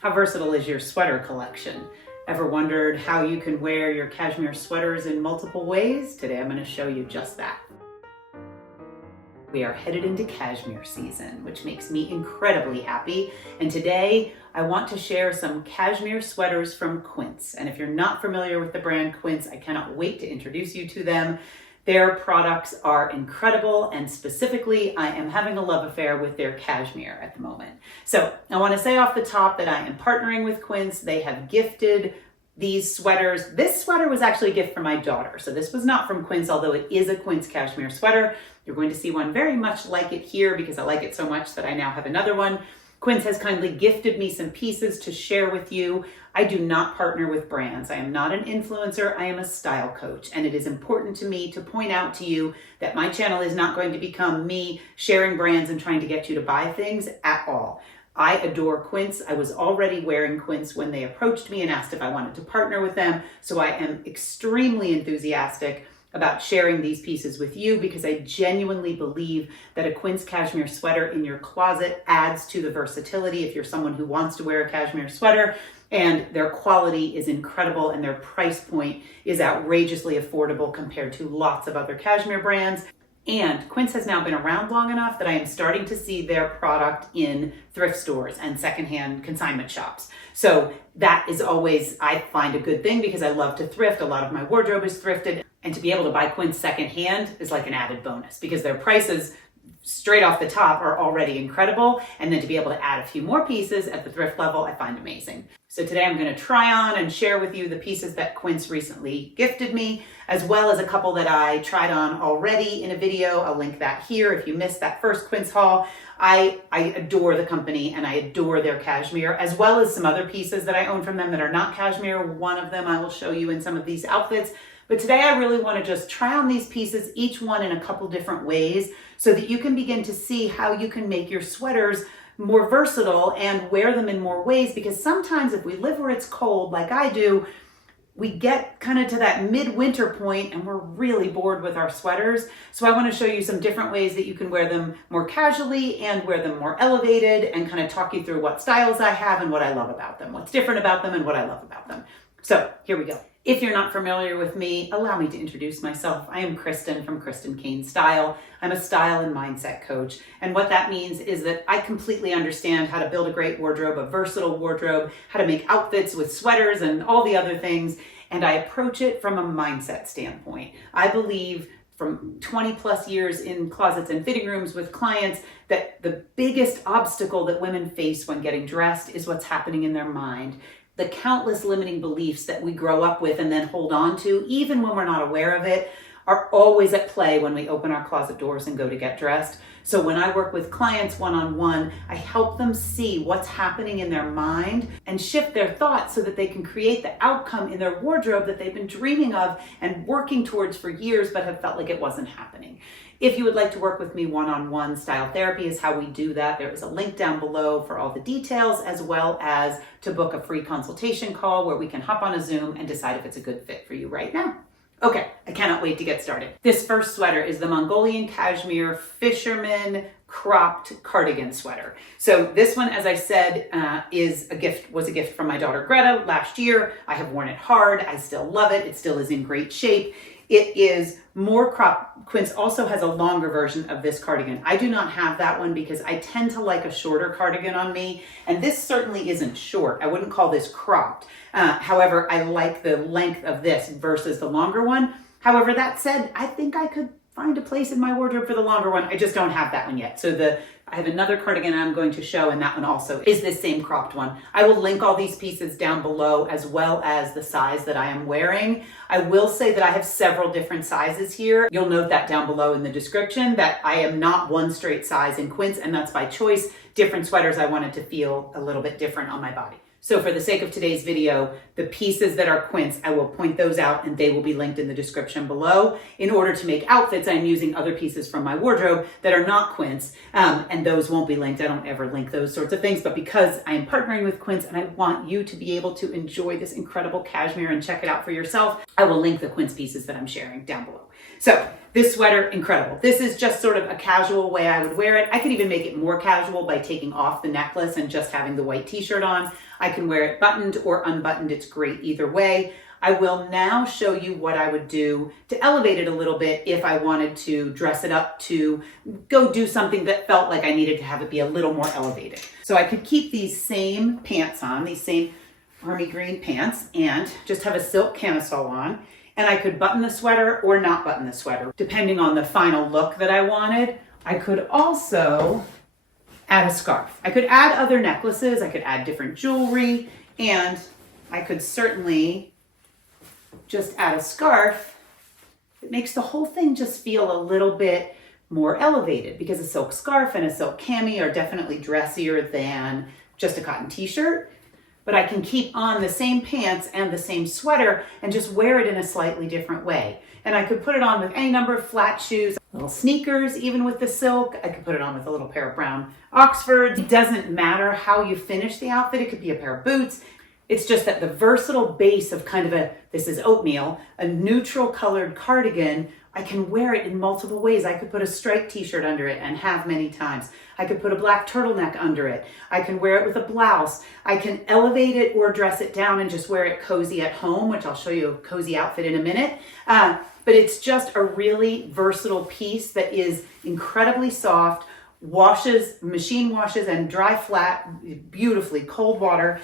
How versatile is your sweater collection? Ever wondered how you can wear your cashmere sweaters in multiple ways? Today I'm going to show you just that. We are headed into cashmere season, which makes me incredibly happy. And today I want to share some cashmere sweaters from QUINCE. And if you're not familiar with the brand QUINCE, I cannot wait to introduce you to them. Their products are incredible, and specifically, I am having a love affair with their cashmere at the moment. So I want to say off the top that I am partnering with QUINCE. They have gifted these sweaters. This sweater was actually a gift from my daughter. So this was not from QUINCE, although it is a QUINCE cashmere sweater. You're going to see one very much like it here because I like it so much that I now have another one. QUINCE has kindly gifted me some pieces to share with you. I do not partner with brands. I am not an influencer. I am a style coach. And it is important to me to point out to you that my channel is not going to become me sharing brands and trying to get you to buy things at all. I adore QUINCE. I was already wearing QUINCE when they approached me and asked if I wanted to partner with them. So I am extremely enthusiastic about sharing these pieces with you because I genuinely believe that a QUINCE cashmere sweater in your closet adds to the versatility if you're someone who wants to wear a cashmere sweater, and their quality is incredible and their price point is outrageously affordable compared to lots of other cashmere brands. And QUINCE has now been around long enough that I am starting to see their product in thrift stores and secondhand consignment shops. So that is always, I find, a good thing because I love to thrift. A lot of my wardrobe is thrifted. And to be able to buy QUINCE secondhand is like an added bonus because their prices straight off the top are already incredible. And then to be able to add a few more pieces at the thrift level, I find amazing. So today I'm going to try on and share with you the pieces that QUINCE recently gifted me, as well as a couple that I tried on already in a video. I'll link that here if you missed that first QUINCE haul. I adore the company and I adore their cashmere, as well as some other pieces that I own from them that are not cashmere. One of them I will show you in some of these outfits. But today I really want to just try on these pieces, each one in a couple different ways, so that you can begin to see how you can make your sweaters more versatile and wear them in more ways. Because sometimes if we live where it's cold, like I do, we get kind of to that midwinter point and we're really bored with our sweaters. So I want to show you some different ways that you can wear them more casually and wear them more elevated, and kind of talk you through what styles I have and what I love about them, what's different about them and what I love about them. So here we go. If you're not familiar with me, allow me to introduce myself. I am Kristen from Kristen Kane Style. I'm a style and mindset coach. And what that means is that I completely understand how to build a great wardrobe, a versatile wardrobe, how to make outfits with sweaters and all the other things. And I approach it from a mindset standpoint. I believe from 20 plus years in closets and fitting rooms with clients that the biggest obstacle that women face when getting dressed is what's happening in their mind. The countless limiting beliefs that we grow up with and then hold on to, even when we're not aware of it, are always at play when we open our closet doors and go to get dressed. So when I work with clients one-on-one, I help them see what's happening in their mind and shift their thoughts so that they can create the outcome in their wardrobe that they've been dreaming of and working towards for years, but have felt like it wasn't happening. If you would like to work with me one-on-one, style therapy is how we do that. There is a link down below for all the details, as well as to book a free consultation call where we can hop on a Zoom and decide if it's a good fit for you right now. Okay, I cannot wait to get started. This first sweater is the Mongolian cashmere Fisherman cropped cardigan sweater. So this one, as I said, was a gift from my daughter Greta last year. I have worn it hard. I still love it. It still is in great shape. It is more crop. QUINCE also has a longer version of this cardigan. I do not have that one because I tend to like a shorter cardigan on me, and this certainly isn't short. I wouldn't call this cropped. However, I like the length of this versus the longer one. However, that said, I think I could find a place in my wardrobe for the longer one. I just don't have that one yet. So I have another cardigan I'm going to show, and that one also is this same cropped one. I will link all these pieces down below, as well as the size that I am wearing. I will say that I have several different sizes here. You'll note that down below in the description that I am not one straight size in QUINCE, and that's by choice. Different sweaters I wanted to feel a little bit different on my body. So for the sake of today's video, the pieces that are QUINCE, I will point those out and they will be linked in the description below. In order to make outfits, I'm using other pieces from my wardrobe that are not QUINCE, and those won't be linked. I don't ever link those sorts of things, but because I am partnering with QUINCE and I want you to be able to enjoy this incredible cashmere and check it out for yourself, I will link the QUINCE pieces that I'm sharing down below. So this sweater, incredible. This is just sort of a casual way I would wear it. I could even make it more casual by taking off the necklace and just having the white t-shirt on. I can wear it buttoned or unbuttoned. It's great either way. I will now show you what I would do to elevate it a little bit if I wanted to dress it up to go do something that felt like I needed to have it be a little more elevated. So I could keep these same pants on, these same army green pants, and just have a silk camisole on. And I could button the sweater or not button the sweater, depending on the final look that I wanted. I could also add a scarf. I could add other necklaces, I could add different jewelry, and I could certainly just add a scarf. It makes the whole thing just feel a little bit more elevated because a silk scarf and a silk cami are definitely dressier than just a cotton t-shirt. But I can keep on the same pants and the same sweater and just wear it in a slightly different way. And I could put it on with any number of flat shoes, little sneakers, even with the silk. I could put it on with a little pair of brown Oxfords. It doesn't matter how you finish the outfit. It could be a pair of boots. It's just that the versatile base of kind of this is Oatmeal, a neutral colored cardigan, I can wear it in multiple ways. I could put a striped t-shirt under it and have many times. I could put a black turtleneck under it. I can wear it with a blouse. I can elevate it or dress it down and just wear it cozy at home, which I'll show you a cozy outfit in a minute. But it's just a really versatile piece that is incredibly soft, machine washes and dry flat beautifully, cold water.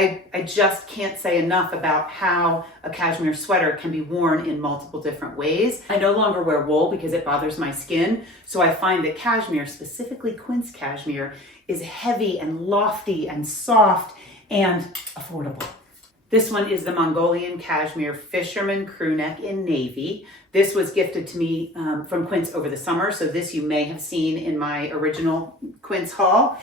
I just can't say enough about how a cashmere sweater can be worn in multiple different ways. I no longer wear wool because it bothers my skin, so I find that cashmere, specifically quince cashmere, is heavy and lofty and soft and affordable. This one is the Mongolian cashmere Fisherman Crewneck in navy. This was gifted to me from Quince over the summer, so this you may have seen in my original Quince haul.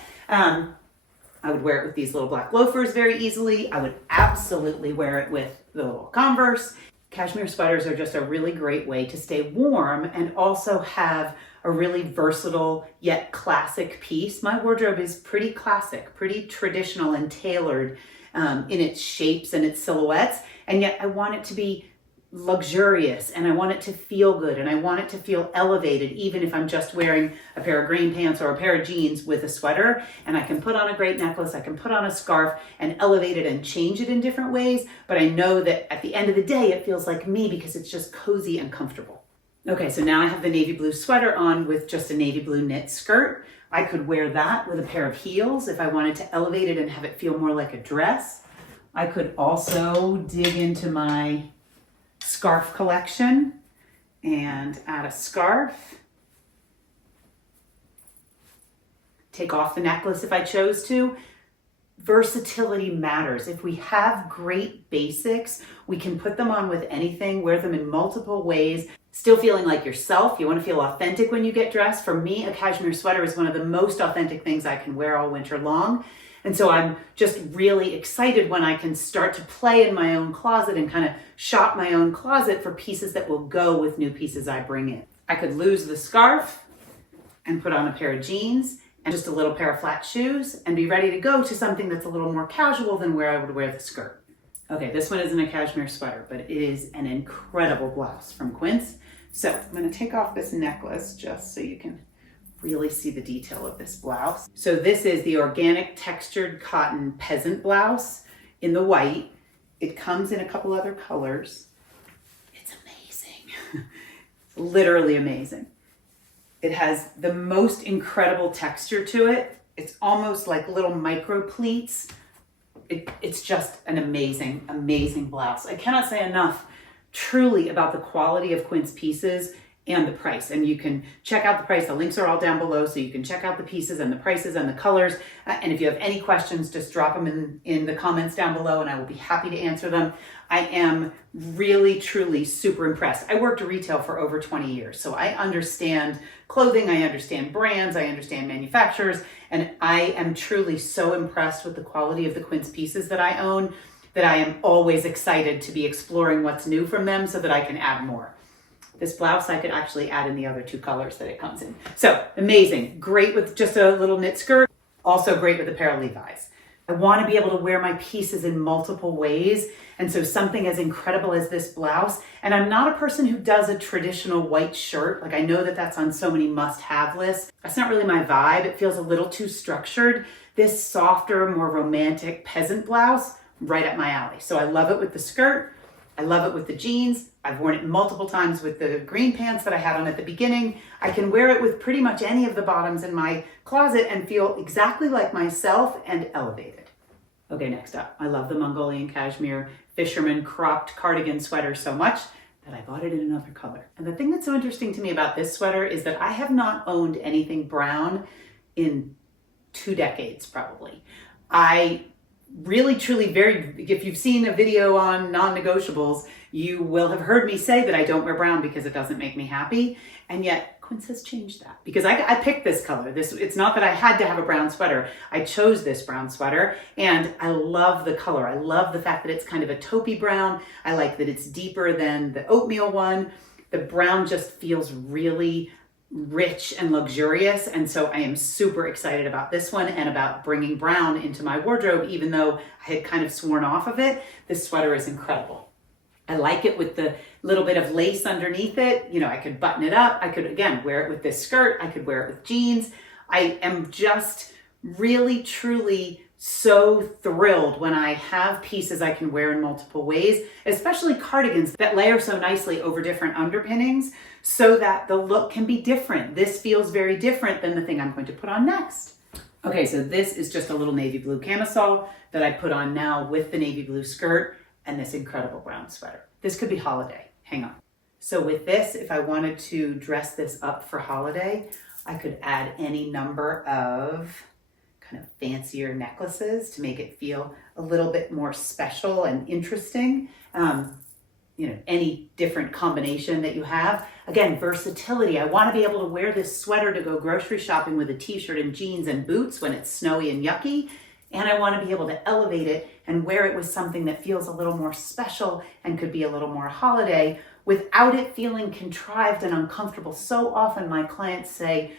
I would wear it with these little black loafers very easily. I would absolutely wear it with the little Converse. Cashmere sweaters are just a really great way to stay warm and also have a really versatile yet classic piece. My wardrobe is pretty classic, pretty traditional and tailored in its shapes and its silhouettes, and yet I want it to be luxurious and I want it to feel good and I want it to feel elevated, even if I'm just wearing a pair of green pants or a pair of jeans with a sweater. And I can put on a great necklace, I can put on a scarf and elevate it and change it in different ways, but I know that at the end of the day it feels like me because it's just cozy and comfortable. Okay, so now I have the navy blue sweater on with just a navy blue knit skirt. I could wear that with a pair of heels if I wanted to elevate it and have it feel more like a dress. I could also dig into my scarf collection and add a scarf. Take off the necklace if I chose to. Versatility matters. If we have great basics, we can put them on with anything, wear them in multiple ways, still feeling like yourself. You want to feel authentic when you get dressed. For me, a cashmere sweater is one of the most authentic things I can wear all winter long. And so I'm just really excited when I can start to play in my own closet and kind of shop my own closet for pieces that will go with new pieces I bring in. I could lose the scarf and put on a pair of jeans and just a little pair of flat shoes and be ready to go to something that's a little more casual than where I would wear the skirt. Okay, this one isn't a cashmere sweater, but it is an incredible blouse from Quince. So I'm going to take off this necklace just so you can really see the detail of this blouse. So this is the organic textured cotton Peasant blouse in the white. It comes in a couple other colors. It's amazing. It's literally amazing. It has the most incredible texture to it. It's almost like little micro pleats. It's just an amazing, amazing blouse. I cannot say enough truly about the quality of Quince pieces and the price. And you can check out the price. The links are all down below, so you can check out the pieces and the prices and the colors. And if you have any questions, just drop them in the comments down below and I will be happy to answer them. I am really, truly super impressed. I worked retail for over 20 years, so I understand clothing, I understand brands, I understand manufacturers, and I am truly so impressed with the quality of the Quince pieces that I own that I am always excited to be exploring what's new from them so that I can add more. This blouse I could actually add in the other two colors that it comes in. So amazing, great with just a little knit skirt, also great with a pair of Levi's. I want to be able to wear my pieces in multiple ways. And so something as incredible as this blouse, and I'm not a person who does a traditional white shirt. Like I know that that's on so many must-have lists. That's not really my vibe. It feels a little too structured. This softer, more romantic peasant blouse, right up my alley. So I love it with the skirt. I love it with the jeans. I've worn it multiple times with the green pants that I had on at the beginning. I can wear it with pretty much any of the bottoms in my closet and feel exactly like myself and elevated. Okay, next up, I love the Mongolian Cashmere Fisherman cropped cardigan sweater so much that I bought it in another color. And the thing that's so interesting to me about this sweater is that I have not owned anything brown in 2 decades probably. I really, truly, if you've seen a video on non-negotiables, you will have heard me say that I don't wear brown because it doesn't make me happy. And yet Quince has changed that because I picked this color. It's not that I had to have a brown sweater. I chose this brown sweater and I love the color. I love the fact that it's kind of a taupey brown. I like that it's deeper than the oatmeal one. The brown just feels really rich and luxurious, and so I am super excited about this one and about bringing brown into my wardrobe, even though I had kind of sworn off of it. This sweater is incredible. I like it with the little bit of lace underneath it. You know, I could button it up. I could, again, wear it with this skirt. I could wear it with jeans. I am just really, truly so thrilled when I have pieces I can wear in multiple ways, especially cardigans that layer so nicely over different underpinnings so that the look can be different. This feels very different than the thing I'm going to put on next. Okay, so this is just a little navy blue camisole that I put on now with the navy blue skirt and this incredible brown sweater. This could be holiday. Hang on. So with this, if I wanted to dress this up for holiday, I could add any number of kind of fancier necklaces to make it feel a little bit more special and interesting. You know, any different combination that you have. Again, versatility. I want to be able to wear this sweater to go grocery shopping with a t-shirt and jeans and boots when it's snowy and yucky. And I want to be able to elevate it and wear it with something that feels a little more special and could be a little more holiday without it feeling contrived and uncomfortable. So often my clients say,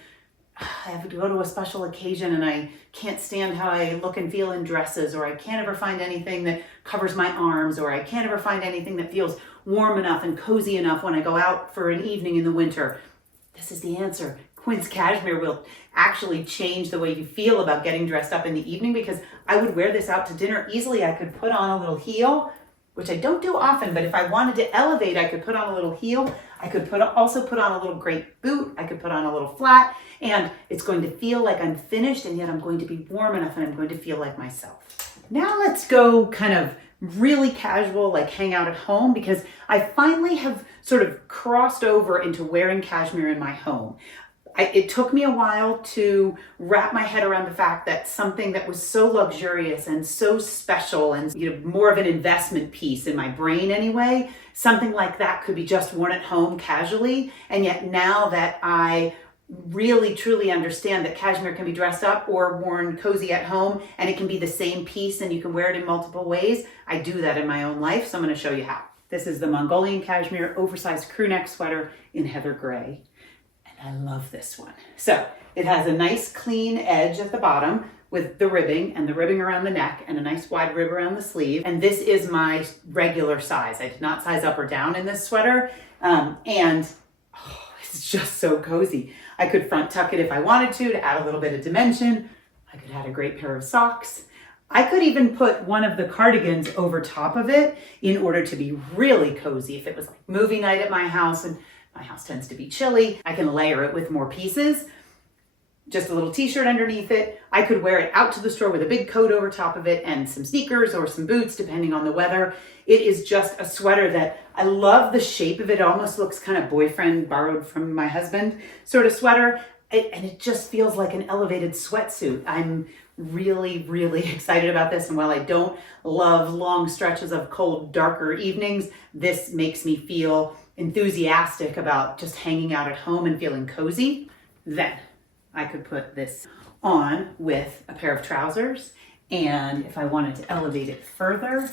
I have to go to a special occasion and I can't stand how I look and feel in dresses, or I can't ever find anything that covers my arms, or I can't ever find anything that feels warm enough and cozy enough when I go out for an evening in the winter. This is the answer. QUINCE Cashmere will actually change the way you feel about getting dressed up in the evening, because I would wear this out to dinner easily. I could put on a little heel, which I don't do often, but if I wanted to elevate, I could put on a little heel. I could also put on a little great boot. I could put on a little flat, and it's going to feel like I'm finished, and yet I'm going to be warm enough and I'm going to feel like myself. Now let's go kind of really casual, like hang out at home, because I finally have sort of crossed over into wearing cashmere in my home. It took me a while to wrap my head around the fact that something that was so luxurious and so special and, you know, more of an investment piece in my brain anyway, something like that could be just worn at home casually. And yet now that I really truly understand that cashmere can be dressed up or worn cozy at home, and it can be the same piece and you can wear it in multiple ways, I do that in my own life. So I'm going to show you how. This is the Mongolian Cashmere Oversized Crewneck sweater in heather gray. I love this one. So it has a nice clean edge at the bottom with the ribbing and the ribbing around the neck and a nice wide rib around the sleeve. And this is my regular size. I did not size up or down in this sweater. It's just so cozy. I could front tuck it if I wanted to add a little bit of dimension. I could add a great pair of socks. I could even put one of the cardigans over top of it in order to be really cozy. If it was like movie night at my house, and my house tends to be chilly, I can layer it with more pieces. Just a little t-shirt underneath it. I could wear it out to the store with a big coat over top of it and some sneakers or some boots, depending on the weather. It is just a sweater that I love the shape of it. It almost looks kind of boyfriend borrowed from my husband sort of sweater. And it just feels like an elevated sweatsuit. I'm really, really excited about this. And while I don't love long stretches of cold, darker evenings, this makes me feel enthusiastic about just hanging out at home and feeling cozy. Then I could put this on with a pair of trousers, and if I wanted to elevate it further,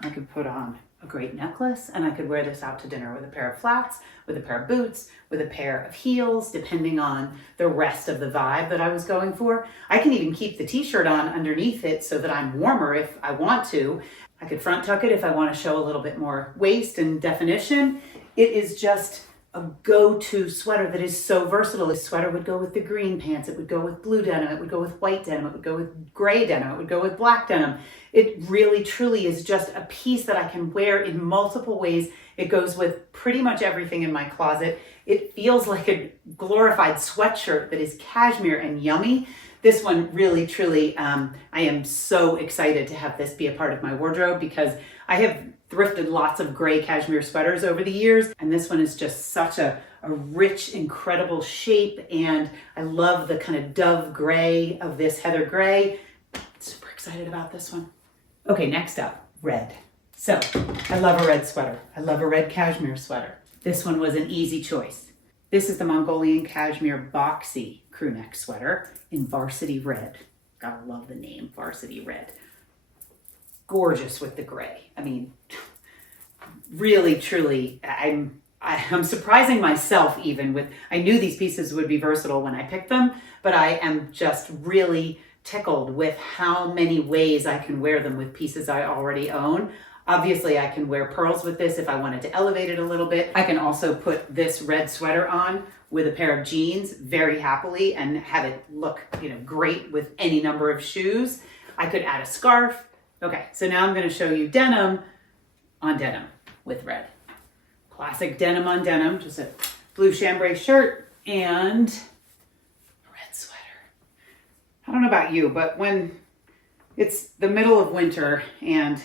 I could put on a great necklace, and I could wear this out to dinner with a pair of flats, with a pair of boots, with a pair of heels, depending on the rest of the vibe that I was going for. I can even keep the t-shirt on underneath it so that I'm warmer if I want to. I could front tuck it if I want to show a little bit more waist and definition. It is just a go-to sweater that is so versatile. This sweater would go with the green pants, it would go with blue denim, it would go with white denim, it would go with gray denim, it would go with black denim. It really truly is just a piece that I can wear in multiple ways. It goes with pretty much everything in my closet. It feels like a glorified sweatshirt that is cashmere and yummy. This one really truly, I am so excited to have this be a part of my wardrobe because I have thrifted lots of gray cashmere sweaters over the years, and this one is just such a rich, incredible shape, and I love the kind of dove gray of this heather gray. Super excited about this one. Okay, next up, red. So, I love a red sweater. I love a red cashmere sweater. This one was an easy choice. This is the Mongolian cashmere boxy crewneck sweater in Varsity Red. Gotta love the name, Varsity Red. Gorgeous with the gray. I mean, really, truly, I'm surprising myself even with, I knew these pieces would be versatile when I picked them, but I am just really tickled with how many ways I can wear them with pieces I already own. Obviously, I can wear pearls with this if I wanted to elevate it a little bit. I can also put this red sweater on with a pair of jeans very happily and have it look, great with any number of shoes. I could add a scarf. Okay, so now I'm going to show you denim on denim with red. Classic denim on denim, just a blue chambray shirt and a red sweater. I don't know about you, but when it's the middle of winter and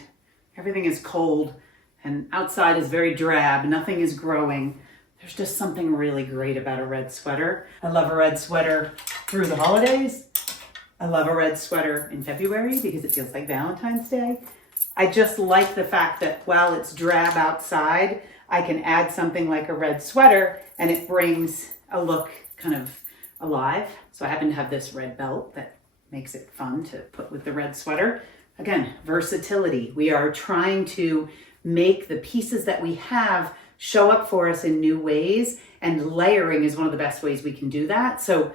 everything is cold and outside is very drab, nothing is growing, there's just something really great about a red sweater. I love a red sweater through the holidays. I love a red sweater in February because it feels like Valentine's Day. I just like the fact that while it's drab outside, I can add something like a red sweater and it brings a look kind of alive. So I happen to have this red belt that makes it fun to put with the red sweater. Again, versatility. We are trying to make the pieces that we have show up for us in new ways, and layering is one of the best ways we can do that. So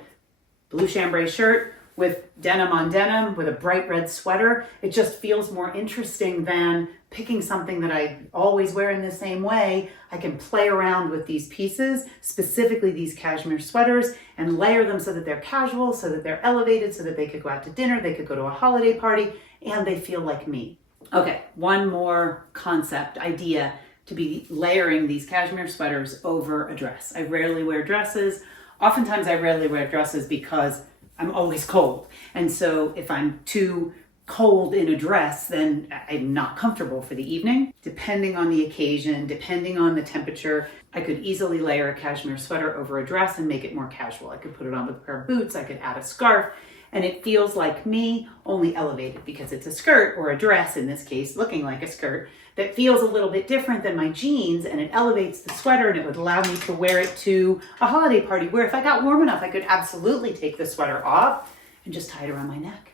blue chambray shirt with denim on denim with a bright red sweater, it just feels more interesting than picking something that I always wear in the same way. I can play around with these pieces, specifically these cashmere sweaters, and layer them so that they're casual, so that they're elevated, so that they could go out to dinner, they could go to a holiday party, and they feel like me. Okay, one more concept, idea to be layering these cashmere sweaters over a dress. I rarely wear dresses. Oftentimes I rarely wear dresses because I'm always cold. And so if I'm too cold in a dress, then I'm not comfortable for the evening. Depending on the occasion, depending on the temperature, I could easily layer a cashmere sweater over a dress and make it more casual. I could put it on with a pair of boots, I could add a scarf, and it feels like me, only elevated because it's a skirt, or a dress in this case, looking like a skirt, that feels a little bit different than my jeans, and it elevates the sweater, and it would allow me to wear it to a holiday party where if I got warm enough, I could absolutely take the sweater off and just tie it around my neck.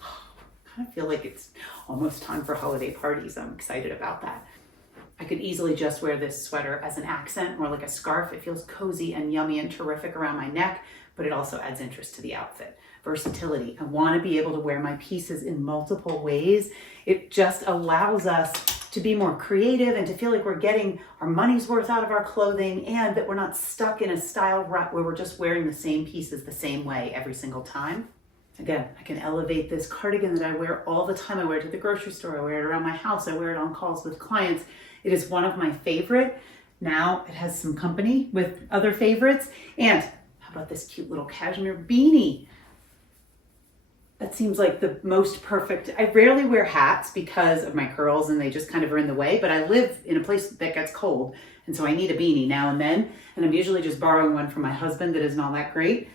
I kind of feel like it's almost time for holiday parties. I'm excited about that. I could easily just wear this sweater as an accent or like a scarf. It feels cozy and yummy and terrific around my neck, but it also adds interest to the outfit. Versatility. I want to be able to wear my pieces in multiple ways. It just allows us to be more creative and to feel like we're getting our money's worth out of our clothing, and that we're not stuck in a style rut where we're just wearing the same pieces the same way every single time. Again, I can elevate this cardigan that I wear all the time. I wear it to the grocery store, I wear it around my house, I wear it on calls with clients. It is one of my favorite. Now it has some company with other favorites. And how about this cute little cashmere beanie? That seems like the most perfect. I rarely wear hats because of my curls and they just kind of are in the way, but I live in a place that gets cold, and so I need a beanie now and then, and I'm usually just borrowing one from my husband that isn't all that great.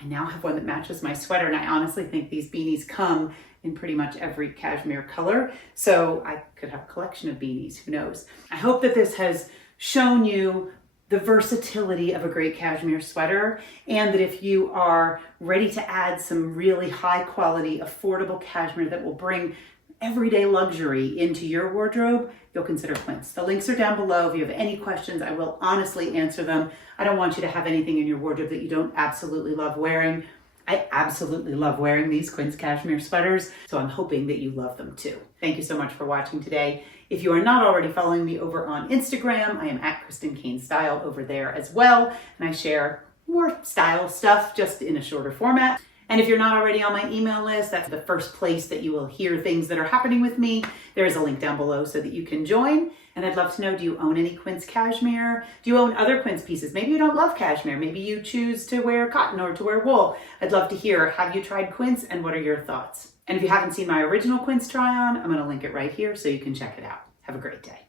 I now have one that matches my sweater, and I honestly think these beanies come in pretty much every cashmere color, so I could have a collection of beanies, who knows. I hope that this has shown you the versatility of a great cashmere sweater, and that if you are ready to add some really high quality, affordable cashmere that will bring everyday luxury into your wardrobe, you'll consider Quince. The links are down below. If you have any questions, I will honestly answer them. I don't want you to have anything in your wardrobe that you don't absolutely love wearing. I absolutely love wearing these Quince Cashmere sweaters, so I'm hoping that you love them too. Thank you so much for watching today. If you are not already following me over on Instagram, I am at Kristen Kane Style over there as well, and I share more style stuff just in a shorter format. And if you're not already on my email list, that's the first place that you will hear things that are happening with me. There is a link down below so that you can join. And I'd love to know, do you own any Quince Cashmere? Do you own other Quince pieces? Maybe you don't love cashmere. Maybe you choose to wear cotton or to wear wool. I'd love to hear, have you tried Quince and what are your thoughts? And if you haven't seen my original Quince try on, I'm going to link it right here so you can check it out. Have a great day.